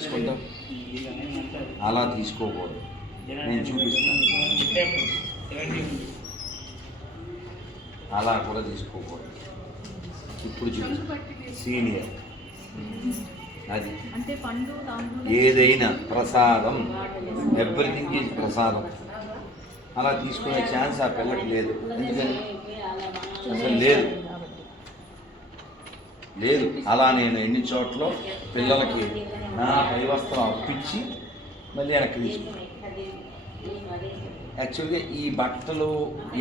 తీసుకుంటాం, అలా తీసుకోకూడదు. నేను చూపిస్తాను, అలా కూడా తీసుకోకూడదు. ఇప్పుడు చూపిస్తాను. సీనియర్ అది ఏదైనా ప్రసాదం, ఎవ్రీథింగ్ ఈజ్ ప్రసాదం. అలా తీసుకునే ఛాన్స్ ఆ పిల్లకి లేదు. ఎందుకని అసలు లేదు లేదు. అలా నేను ఎన్ని చోట్ల పిల్లలకి నా పై వస్త్రం అప్పించి మళ్ళీ వెనక్కి తీసుకున్నాను. యాక్చువల్గా ఈ బట్టలు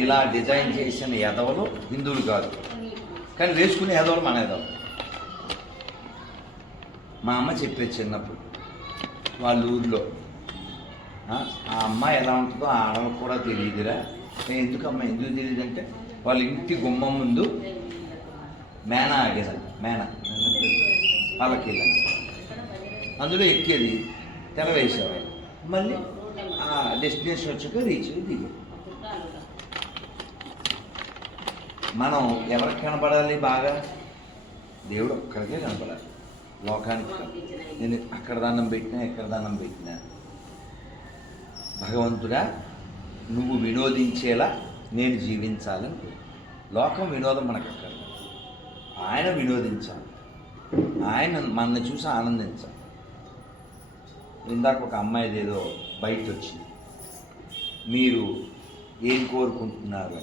ఇలా డిజైన్ చేసిన ఎదవలు హిందువులు కాదు, కానీ వేసుకునే ఎదవలు మన ఎదవలు. మా అమ్మ చెప్పేది చిన్నప్పుడు వాళ్ళ ఊరిలో, ఆ అమ్మాయి ఎలా ఉంటుందో ఆ ఆడలకు కూడా తెలియదురా. ఎందుకమ్మా ఎందుకు తెలియదు అంటే, వాళ్ళ ఇంటి గుమ్మం ముందు మేన ఆగేదంట. మేన పల్లకిళ్ళ అందులో ఎక్కేది, తెర వేసేవాడు, మళ్ళీ ఆ డెస్టినేషన్ వచ్చాక రీచ్ దిగి. మనం ఎవరికి కనపడాలి బాగా? దేవుడు ఒక్కడికే కనపడాలి లోకానికి. నేను అక్కడ దండం పెట్టినా ఎక్కడ దండం పెట్టినా, భగవంతుడా నువ్వు వినోదించేలా నేను జీవించాలని. లోకం వినోదం మనకు అక్కడ, ఆయన వినోదించాలి, ఆయన మనల్ని చూసి ఆనందించాలి. ఇందాక ఒక అమ్మాయిది ఏదో బయట వచ్చింది, మీరు ఏం కోరుకుంటున్నారు,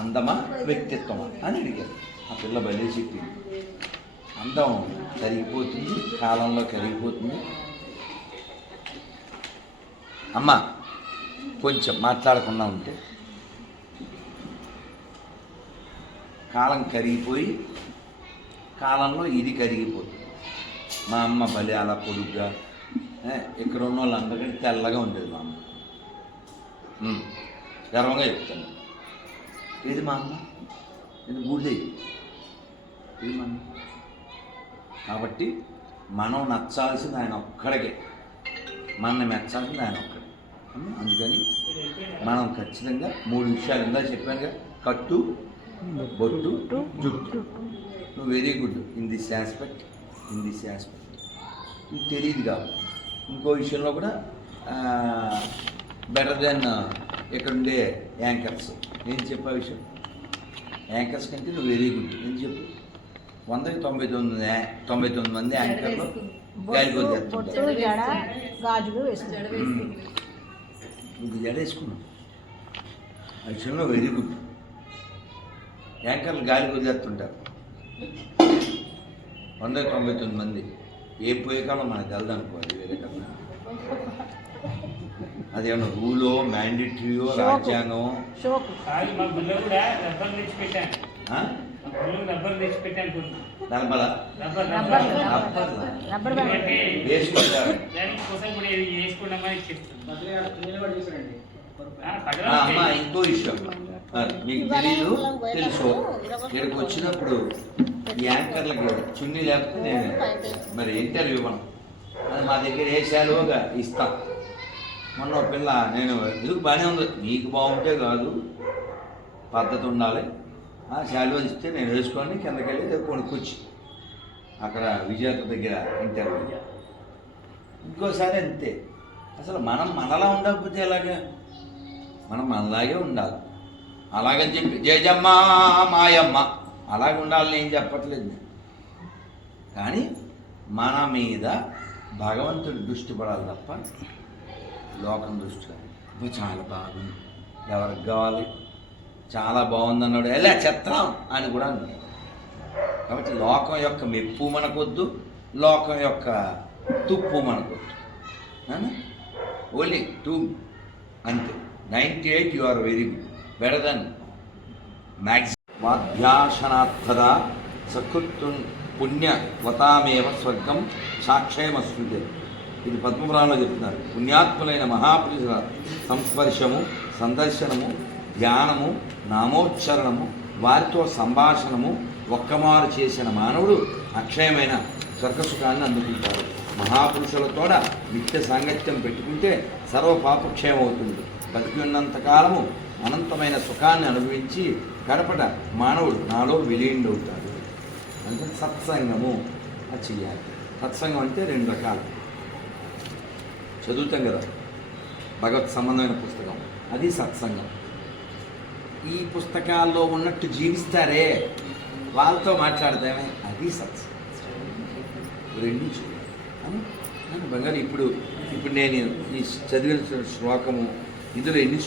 అందమా వ్యక్తిత్వమా అని అడిగారు. ఆ పిల్ల బలి చెప్పింది, అందం కరిగిపోతుంది, కాలంలో కరిగిపోతుంది. అమ్మ కొంచెం మాట్లాడకుండా ఉంటే కాలం కరిగిపోయి కాలంలో ఇది కరిగిపోతుంది. మా అమ్మ బలి అలా పొడుగ్గా, ఇక్కడ ఉన్న వాళ్ళందరికీ తెల్లగా ఉండేది మా అమ్మ. గర్వంగా చెప్తాను, ఇది మా అమ్మ, ఇది బూడిదే, ఇది మా అమ్మ. కాబట్టి మనం నచ్చాల్సింది ఆయన ఒక్కడికే, మనల్ని మెచ్చాల్సింది ఆయన ఒక్కడే. అందుకని మనం ఖచ్చితంగా 3 విషయాలు ఇందా చెప్పానుగా, కట్టు, బొట్టు, జుట్టు. నువ్వు very good in this aspect, in this aspect. ఇది తెలియదు కాబట్టి ఇంకో విషయంలో కూడా బెటర్ దెన్ ఇక్కడుండే యాంకర్స్. ఏం చెప్పా విషయం, యాంకర్స్ కంటే నువ్వు వెరీ గుడ్ ఏం చెప్పు. 100కి 99 మంది యాంకర్లు గాలిగోలు చేస్తుంటారు. నువ్వు జడ వేసుకున్నావు, ఆ విషయంలో వెరీ గుడ్. యాంకర్లు గాలిగోలు చేస్తుంటారు 100కి 99 మంది. ఏ పోయే కాలం మనకు తెలదు అనుకోవాలి, వేరే కన్నా అదేమన్నా రూలో మ్యాండేటరీయో రాజ్యాంగం. అమ్మా ఇంకో విషయం మీకు తెలీదు, తెలుసు. ఇక్కడికి వచ్చినప్పుడు యాంకర్లకి చున్నీ లేకపోతే నేను మరి ఇంటర్వ్యూ ఇవ్వను. అది మా దగ్గర వేసాలుగా ఇస్తాం. మొన్న పిల్ల, నేను ఎందుకు బాగానే ఉంది, నీకు బాగుంటే కాదు, పద్ధతి ఉండాలి. శాలువా ఇస్తే నేను వేసుకొని కిందకి వెళ్ళి కొనుక్కొచ్చి అక్కడ విజేత దగ్గర ఇంటర్వ్యూ. ఇంకోసారి అంతే. అసలు మనం మనలా ఉండకపోతే ఎలాగా? మనం మనలాగే ఉండాలి. అలాగని చెప్పి జయజమ్మ మాయమ్మ అలాగే ఉండాలని ఏం చెప్పట్లేదు. కానీ మన మీద భగవంతుడి దృష్టి పడాలి తప్ప లోకం దృష్టి కాదు. చాలా బాగుంది, ఎవరికి కావాలి, చాలా బాగుందన్నాడు ఎలా చెత్తం అని కూడా అన్నాడు. కాబట్టి లోకం యొక్క మెప్పు మనకొద్దు, లోకం యొక్క తుప్పు మనకొద్దు. ఓన్లీ 2 అంతే. 98 you are very good, better than maximum. వాధ్యాసనార్థద సకృత్తు పుణ్యవతామేవ స్వర్గం సాక్షయమశ్నుతే. ఇది పద్మపురాణంలో చెప్తున్నారు. పుణ్యాత్ములైన మహాపురుషుల సంస్పర్శము, సందర్శనము, ధ్యానము, నామోచ్చరణము, వారితో సంభాషణము ఒక్కమారు చేసిన మానవుడు అక్షయమైన స్వర్గసుఖాన్ని అందుకుంటారు. మహాపురుషులతోడ నిత్య సాంగత్యం పెట్టుకుంటే సర్వ పాపక్షయం అవుతుంది. బతికి ఉన్నంతకాలము అనంతమైన సుఖాన్ని అనుభవించి కడపట మానవుడు నాలో విలీనుడవుతాడు. అంటే సత్సంగము అది చెయ్యాలి. సత్సంగం అంటే రెండు రకాలు. చదువుతాం కదా భగవత్ సంబంధమైన పుస్తకం, అది సత్సంగం. ఈ పుస్తకాల్లో ఉన్నట్టు జీవిస్తారే, వాళ్ళతో మాట్లాడతామే, అది సత్సంగం. రెండు చూడాలి బంగారు. ఇప్పుడు నేను ఈ చదివిన శ్లోకము ఇందులో ఎన్ని